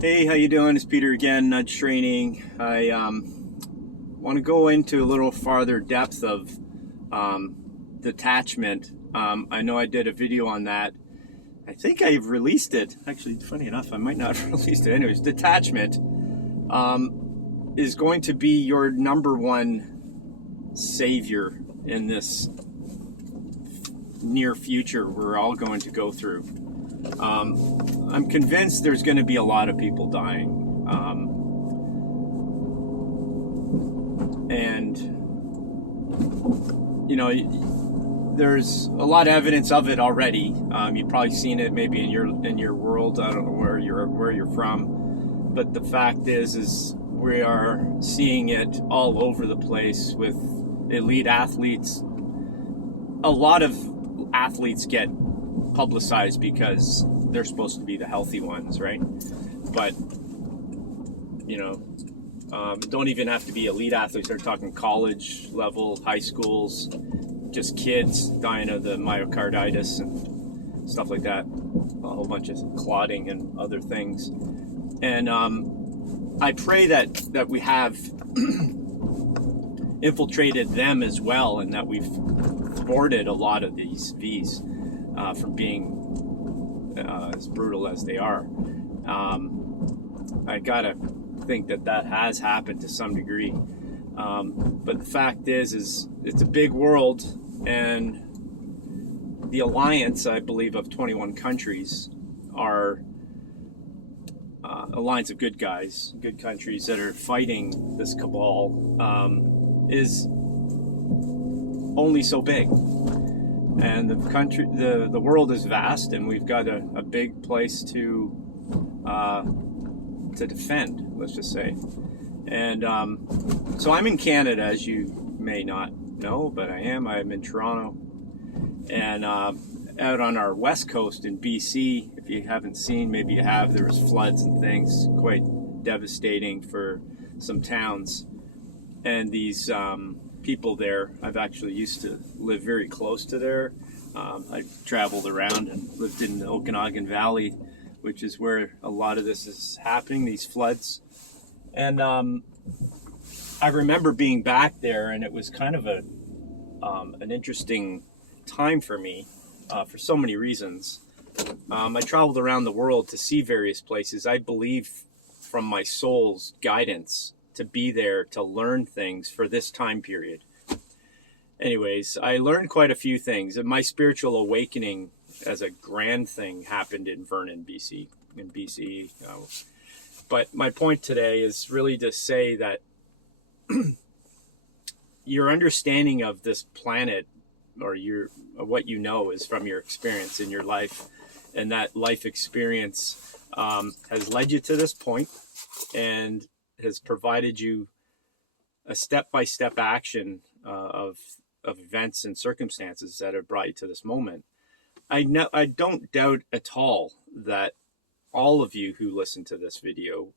Hey, how you doing? It's Peter again, Nudge Training. I want to go into a little farther depth of um, detachment. I know I did a video on that. I think I've released it. Actually, funny enough, I might not have released it. Anyways, detachment is going to be your number one savior in this near future we're all going to go through. I'm convinced there's going to be a lot of people dying. And, you know, there's a lot of evidence of it already. You've probably seen it maybe in your world. I don't know where you're from. But the fact is we are seeing it all over the place with elite athletes. A lot of athletes get publicized because they're supposed to be the healthy ones, right? But don't even have to be elite athletes. They're talking college level, high schools, just kids dying of the myocarditis and stuff like that. A whole bunch of clotting and other things. And I pray that we have infiltrated them as well, and that we've thwarted a lot of these V's from being as brutal as they are. I gotta think that has happened to some degree. But the fact is it's a big world, and the alliance, I believe, of 21 countries are alliance of good guys, good countries that are fighting this cabal, is only so big. And the world is vast, and we've got a big place to defend, let's just say. And so I'm in Canada, as you may not know, but I'm in Toronto, and out on our west coast in BC. If you haven't seen, maybe you have, there was floods and things, quite devastating for some towns. And these people there, I've actually used to live very close to there. I traveled around and lived in the Okanagan Valley, which is where a lot of this is happening, these floods. And I remember being back there, and it was kind of an interesting time for me for so many reasons. I traveled around the world to see various places. I believe from my soul's guidance to be there to learn things for this time period. Anyways, I learned quite a few things. My spiritual awakening as a grand thing happened in Vernon, BC. But my point today is really to say that your understanding of this planet, or what you know, is from your experience in your life, and that life experience has led you to this point and has provided you a step-by-step action of events and circumstances that have brought you to this moment. I don't doubt at all that all of you who listen to this video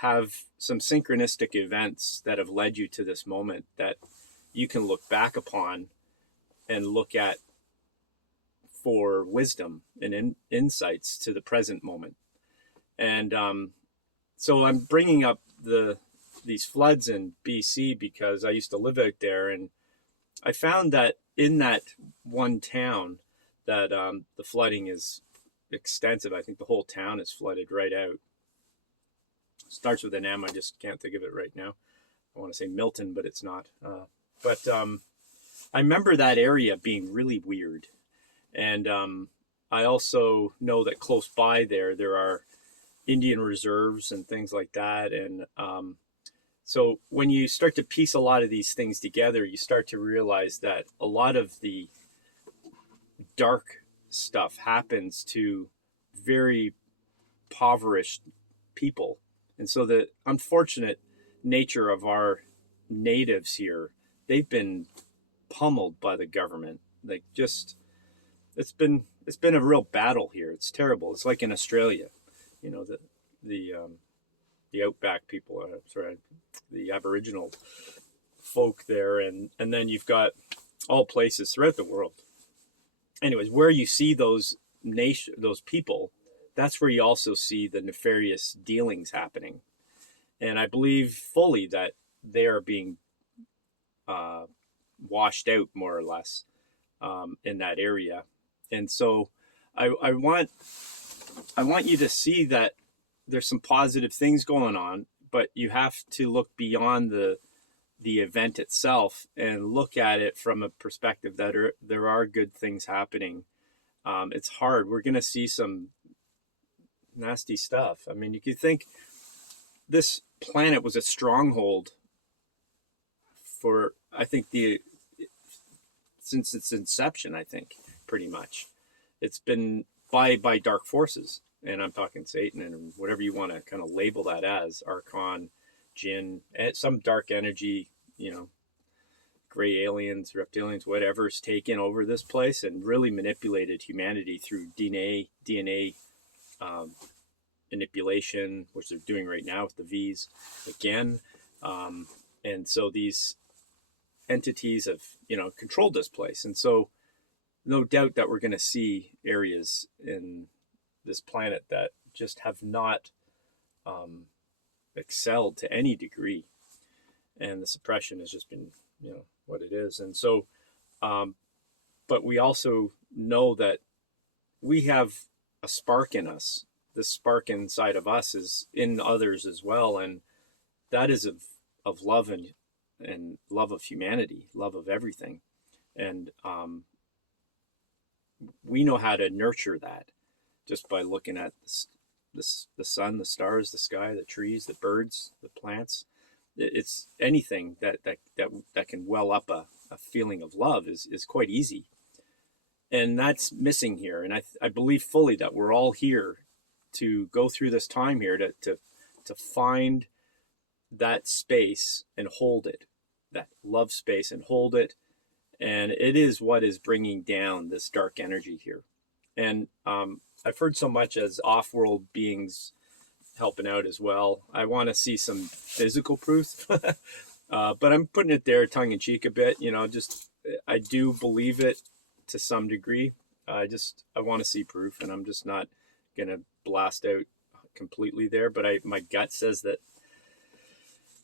have some synchronistic events that have led you to this moment that you can look back upon and look at for wisdom and insights to the present moment. And so I'm bringing up these floods in BC because I used to live out there, and I found that in that one town that the flooding is extensive. I think the whole town is flooded right out. It starts with an M. I just can't think of it right now. I want to say Milton, but it's not. But I remember that area being really weird. And I also know that close by there are Indian reserves and things like that. And so when you start to piece a lot of these things together, you start to realize that a lot of the dark stuff happens to very impoverished people. And so the unfortunate nature of our natives here, they've been pummeled by the government. Like, just, it's been a real battle here. It's terrible. It's like in Australia, the outback people, the Aboriginal folk there, and then you've got all places throughout the world. Anyways, where you see those people that's where you also see the nefarious dealings happening. And I believe fully that they are being uh, washed out more or less in that area. And so I want you to see that there's some positive things going on, but you have to look beyond the event itself and look at it from a perspective that there are good things happening. It's hard. We're going to see some nasty stuff. I mean, you could think this planet was a stronghold for, I think, since its inception. I think pretty much it's been by dark forces, and I'm talking Satan and whatever you want to kind of label that as, Archon, Jinn, some dark energy, gray aliens, reptilians, whatever's taken over this place and really manipulated humanity through DNA manipulation, which they're doing right now with the V's again. And so these entities have, controlled this place. And so no doubt that we're going to see areas in this planet that just have not excelled to any degree. And the suppression has just been, what it is. And so, but we also know that we have a spark in us. This spark inside of us is in others as well. And that is of love and love of humanity, love of everything. And we know how to nurture that just by looking at the sun, the stars, the sky, the trees, the birds, the plants. It's anything that can well up a feeling of love is quite easy. And that's missing here. And I believe fully that we're all here to go through this time here to find that space and hold it, that love space and hold it. And it is what is bringing down this dark energy here. And I've heard so much as off-world beings helping out as well. I want to see some physical proof, but I'm putting it there tongue in cheek a bit, I do believe it to some degree. I want to see proof, and I'm just not going to blast out completely there, but my gut says that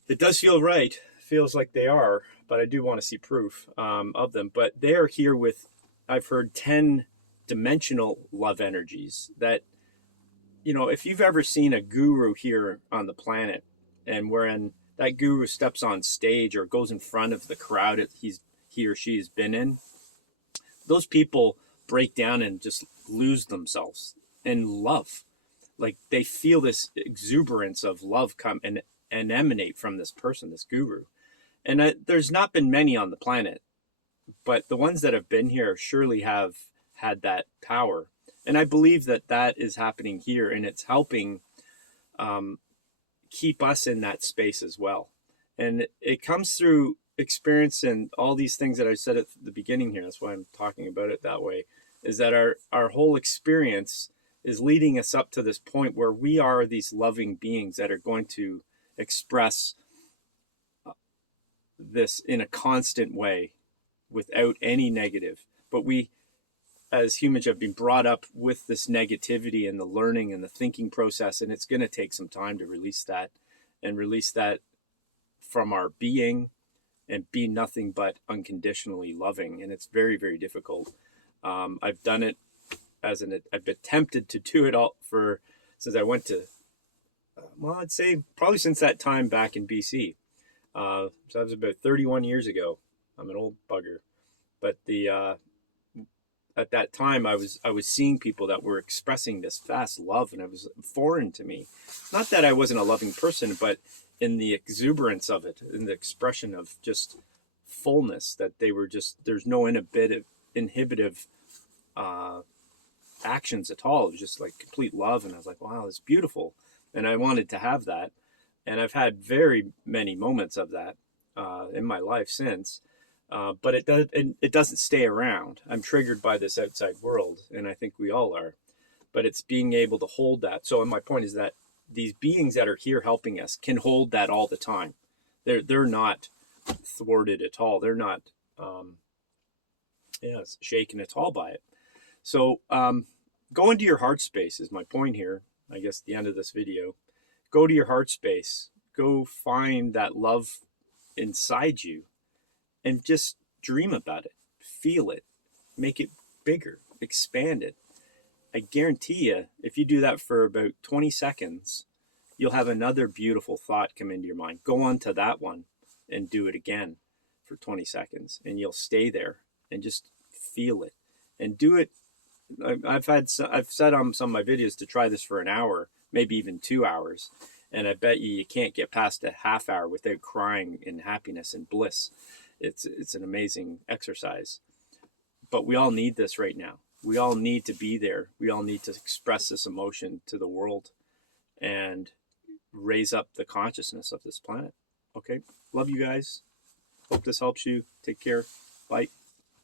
it does feel right. It feels like they are, but I do want to see proof of them. But they are here with, I've heard, 10 dimensional love energies that, if you've ever seen a guru here on the planet, and wherein that guru steps on stage or goes in front of the crowd he or she has been in, those people break down and just lose themselves in love. Like they feel this exuberance of love come and emanate from this person, this guru. And there's not been many on the planet, but the ones that have been here surely have had that power. And I believe that is happening here, and it's helping keep us in that space as well. And it comes through experience and all these things that I said at the beginning here. That's why I'm talking about it that way, is that our whole experience is leading us up to this point where we are these loving beings that are going to express this in a constant way without any negative. But we, as humans, have been brought up with this negativity and the learning and the thinking process, and it's going to take some time to release that from our being and be nothing but unconditionally loving. And it's very, very difficult. I've done it I've attempted to do it all since I went to, I'd say probably since that time back in BC. So that was about 31 years ago. I'm an old bugger, but at that time I was seeing people that were expressing this vast love, and it was foreign to me. Not that I wasn't a loving person, but in the exuberance of it, in the expression of just fullness, that they were just, there's no inhibitive actions at all. It was just like complete love. And I was like, wow, it's beautiful. And I wanted to have that. And I've had very many moments of that in my life since. But it doesn't stay around. I'm triggered by this outside world, and I think we all are. But it's being able to hold that. So my point is that these beings that are here helping us can hold that all the time. They're not thwarted at all. They're not shaken at all by it. So Go into your heart space is my point here. I guess the end of this video. Go to your heart space. Go find that love inside you and just dream about it. Feel it. Make it bigger. Expand it. I guarantee you, if you do that for about 20 seconds, you'll have another beautiful thought come into your mind. Go on to that one and do it again for 20 seconds, and you'll stay there and just feel it and do it. I've said on some of my videos to try this for an hour, maybe even 2 hours, and I bet you can't get past a half hour without crying in happiness and bliss. It's an amazing exercise, but we all need this right now. We all need to be there. We all need to express this emotion to the world and raise up the consciousness of this planet. Okay, love you guys. Hope this helps you. Take care. Bye.